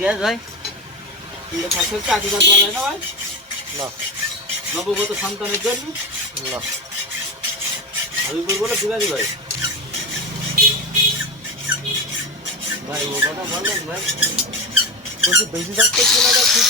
Gas ভাই কাজু কাজ বলা যায় না ভাই? না নবগত সন্তানের জন্য না হাবিবুর বলে দিবানি ভাই। ভাই ও কথা বললেন ভাই বলছি বেশি থাকতে কিনা ঠিক